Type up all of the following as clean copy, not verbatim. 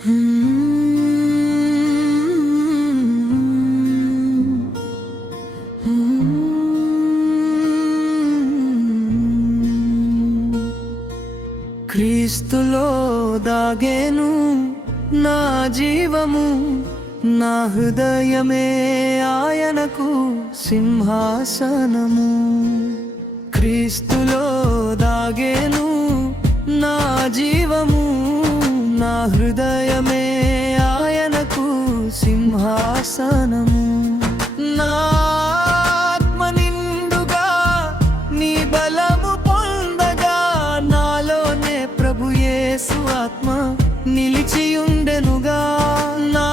క్రీస్తులో దాగేను నా జీవము, నా హృదయమే ఆయనకు సింహాసనము. క్రీస్తులో దాగేను నా జీవము, నా హృదయమే ఆయనకు సింహాసనము. నా ఆత్మ నిండుగా నీ బలము పొందగా, నాలోనే ప్రభు యేసు ఆత్మ నిలిచియుండెనుగా. నా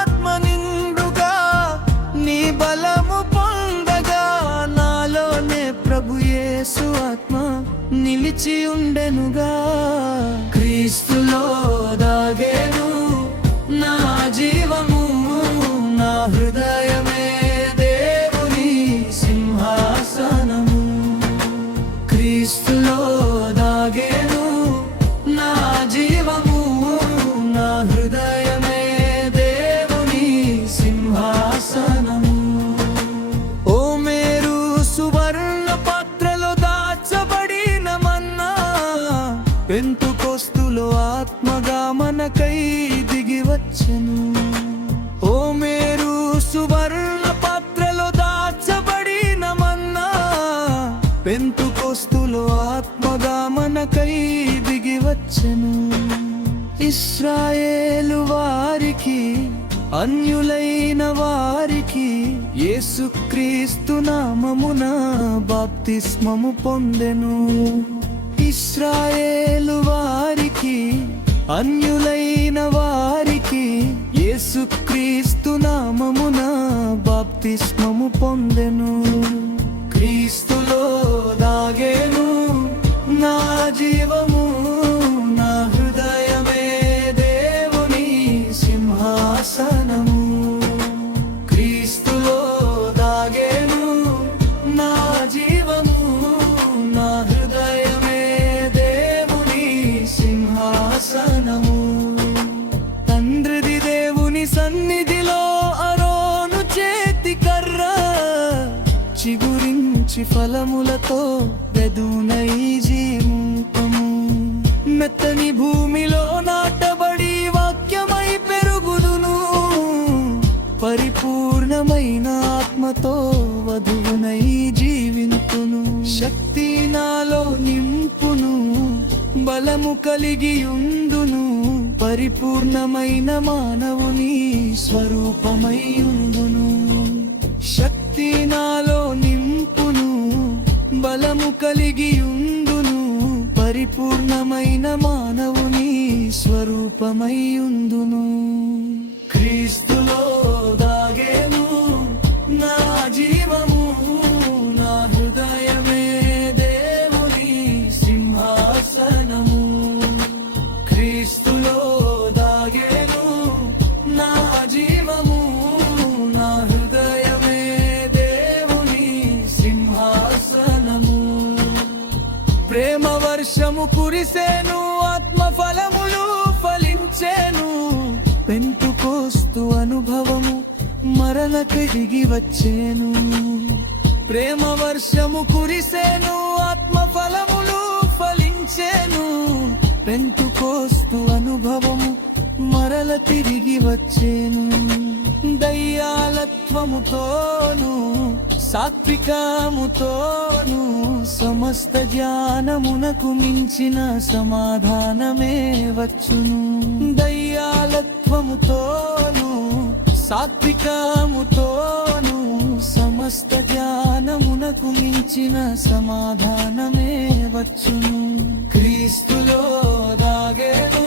ఆత్మ నిండుగా నీ బలము పొందగా, నాలోనే ప్రభు యేసు ఆత్మ నిలిచియుండెనుగా. క్రీస్తులో దాగేను నా జీవము, నా హృదయమే దేవుని సింహాసనము. క్రీస్తులో దాగేను నా జీవము, నా హృదయమే దేవుని సింహాసనము. ఓ మేరు సువర్ణ పాత్రలో దాచబడిన మన్నా, పెంతుకొస్తులో ఆత్మగా మనకై దిగి వచ్చెను. ఓ మేరు సువర్ణ పాత్రలో దాచబడిన మన్నా, పెంతుకొస్తులో ఆత్మగా మనకై దిగి వచ్చెను. ఇశ్రాయేలు వారికి, అన్యులైన వారికి యేసుక్రీస్తు నామమున బాప్తిస్మము పొందెను. ఇశ్రాయేలు వారికి, అన్యులైన వారికి యేసుక్రీస్తు నామమున బాప్తిస్మము పొందెను. క్రీస్తులో దాగేను నా జీవము, నా హృదయమే దేవుని సింహాసనము. క్రీస్తులో దాగేను నా జీవము, నా హృదయమే దేవుని సింహాసనము. తండ్రిది దేవుని సన్నిధిలో అరోను చేతి కర్ర, చిగురించి ఫలములతో వెదునై జీవితము. మెత్తని భూమిలో నాటబడి వాక్యమై పెరుగుదును, పరిపూర్ణమైన ఆత్మతో వధువునై జీవింతును. శక్తి నాలో నింపును, బలము కలిగియుందును, పరిపూర్ణమైన మానవుని స్వరూపమైయుందును. శక్తి నాలో నింపును, బలము కలిగియుందును, పరిపూర్ణమైన మానవుని స్వరూపమైయుందును. క్రీస్తులో దాగేను నా జీవము, నా హృదయమే దేవుని సింహాసనము. క్రీస్తులో దాగేను నా జీవము, నా హృదయమే దేవుని సింహాసనము. ప్రేమ వర్షము కురిసేను, ఆత్మ ఫలములు ఫలించేను. పెంతుకోస్తు అనుభవము మరల తిరిగి వచ్చేను. ప్రేమ వర్షము కురిసేను, ఆత్మ ఫలములు ఫలించేను. పెంతుకోస్తు అనుభవము మరల తిరిగి వచ్చేను. దయ్యాలత్వముతోను, సాత్వికముతోను, సమస్త జ్ఞానమునకు మించిన సమాధానమే వచ్చును. దయ్యాలత్వముతోను, సాత్వికముతోను, సమస్త జ్ఞానమునకు మించిన సమాధానమే వచ్చును. క్రీస్తులో దాగేను